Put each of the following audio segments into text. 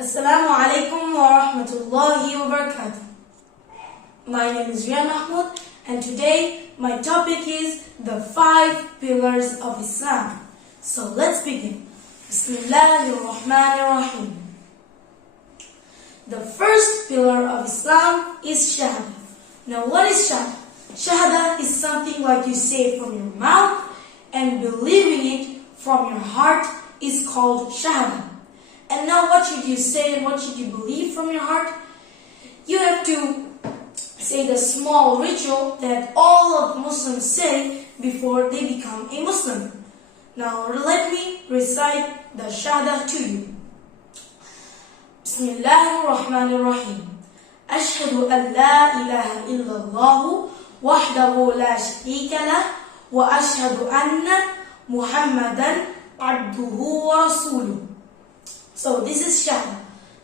Assalamu alaikum wa rahmatullahi wa barakatuh. My name is Rian Mahmud and today my topic is the 5 pillars of Islam. So let's begin. Bismillahirrahmanirrahim. The first pillar of Islam is Shahada. Now what is Shahada? Shahada is something like you say from your mouth and believing it from your heart is called Shahada. And now what should you say and what should you believe from your heart? You have to say the small ritual that all of Muslims say before they become a Muslim. Now let me recite the Shahada to you. Bismillahirrahmanirrahim. Ashhadu an la ilaha illallah wahdahu la sharika lah wa ashhadu anna Muhammadan abduhu wa rasuluh. So this is Shahada.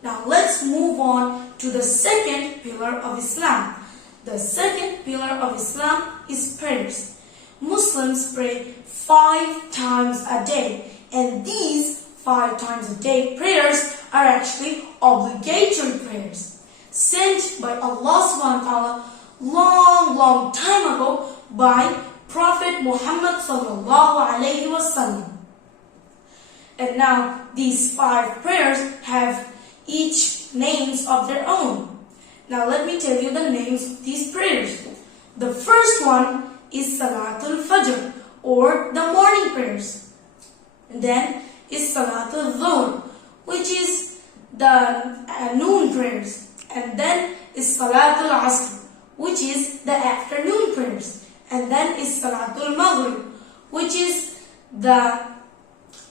Now let's move on to the second pillar of Islam. The second pillar of Islam is prayers. Muslims pray 5 times a day, and these 5 times a day prayers are actually obligatory prayers sent by Allah subhanahu wa ta'ala long time ago by Prophet Muhammad sallallahu alayhi wa sallam. And now these 5 prayers have each names of their own. Now let me tell you the names of these prayers. The first one is Salatul Fajr, or the morning prayers. And then is Salatul Dhuhr, which is the noon prayers. And then is Salatul Asr, which is the afternoon prayers. And then is Salatul Maghrib, which is the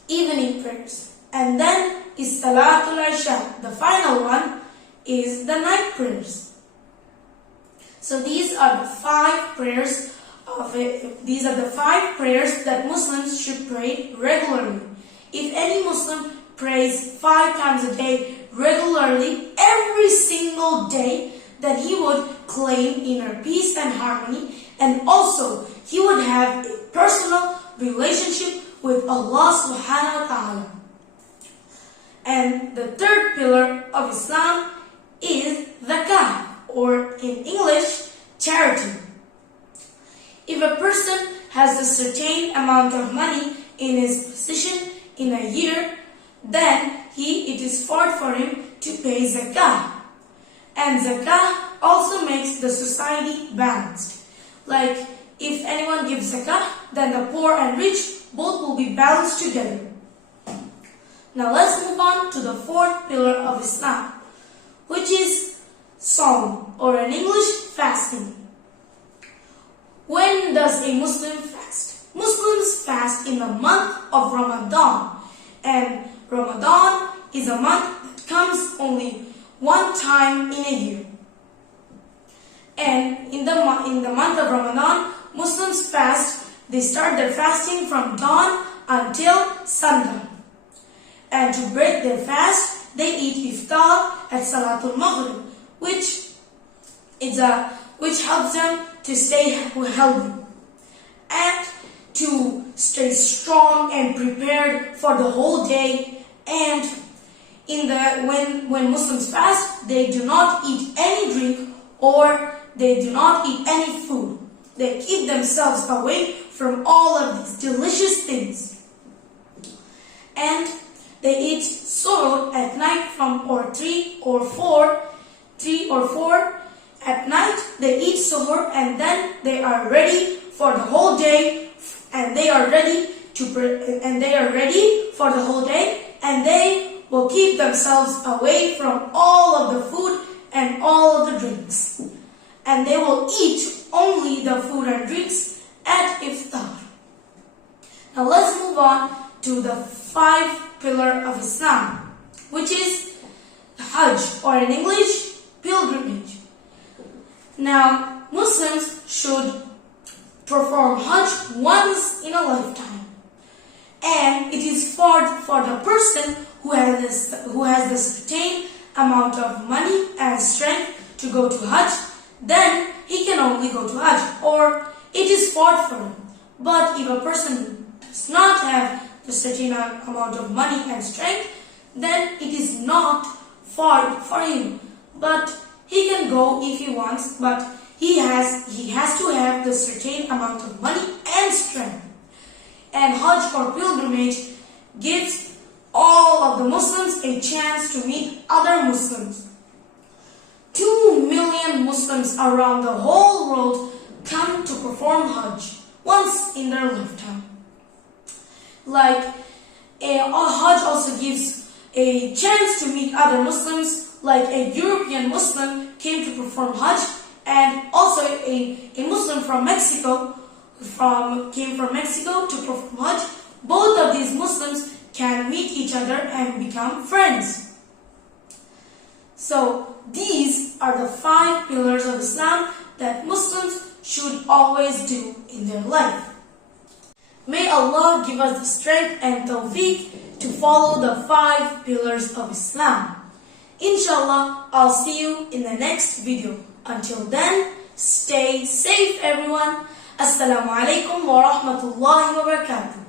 evening prayers. And then is Salatul Isha. The final one is the night prayers. So these are the 5 prayers that Muslims should pray regularly. If any Muslim prays 5 times a day regularly every single day, then he would claim inner peace and harmony, and also he would have a personal relationship with Allah subhanahu wa ta'ala. And the third pillar of Islam is zakah, or in English, charity. If a person has a certain amount of money in his possession in a year, then it is fard for him to pay zakah. And zakah also makes the society balanced. Like if anyone gives zakah, then the poor and rich both will be balanced together. Now let's move on to the 4th pillar of Islam, which is Sawm, or in English, fasting. When does a Muslim fast? Muslims fast in the month of Ramadan, and Ramadan is a month that comes only one time in a year. And in the month of Ramadan, Muslims fast. They start their fasting from dawn until sundown. And to break their fast, they eat iftar at Salatul Maghrib, which helps them to stay healthy and to stay strong and prepared for the whole day. And when Muslims fast, they do not eat any drink or they do not eat any food. They keep themselves away from all of these delicious things. And they eat suhoor at night from 3 or 4 at night. They eat suhoor and then they are ready for the whole day, and they are ready for the whole day, and they will keep themselves away from all of the food and all of the drinks. And they will eat only the food and drinks at iftar. Now let's move on to the 5th pillar of Islam, which is Hajj, or in English, pilgrimage. Now Muslims should perform Hajj once in a lifetime, and it is for the person who has the certain amount of money and strength to go to Hajj. Then he can only go to Hajj, or it is fought for him. But if a person does not have the certain amount of money and strength, then it is not far for him, but he can go if he wants, but he has to have the certain amount of money and strength. And Hajj or pilgrimage gives all of the Muslims a chance to meet other Muslims. 2 million Muslims around the whole world come to perform Hajj once in their lifetime. Like Hajj also gives a chance to meet other Muslims, like a European Muslim came to perform Hajj, and also a Muslim from Mexico came from Mexico to perform Hajj. Both of these Muslims can meet each other and become friends. So these are the 5 pillars of Islam that Muslims should always do in their life. May Allah give us the strength and tawfiq to follow the 5 pillars of Islam. Inshallah, I'll see you in the next video. Until then, stay safe everyone. Assalamu alaikum wa rahmatullahi wa barakatuh.